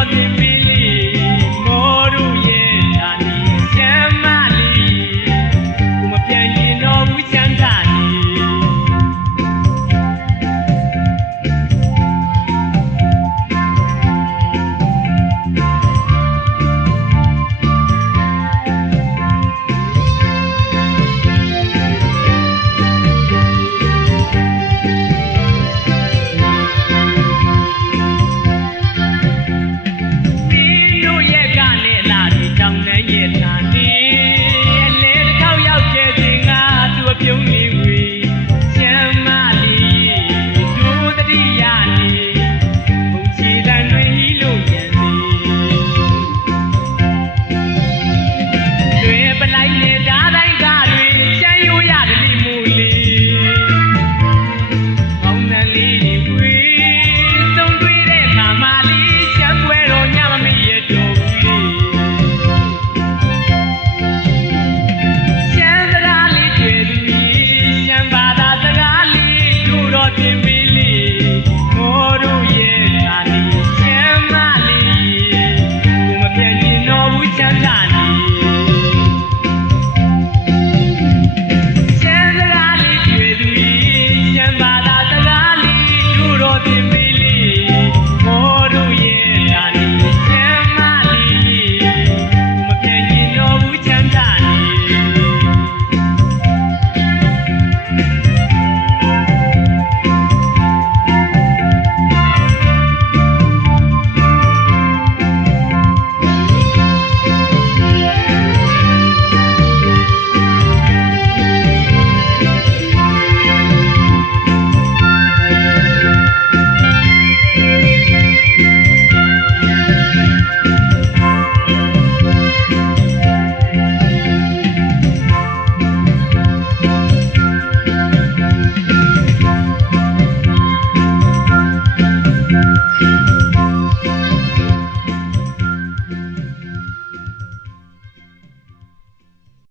body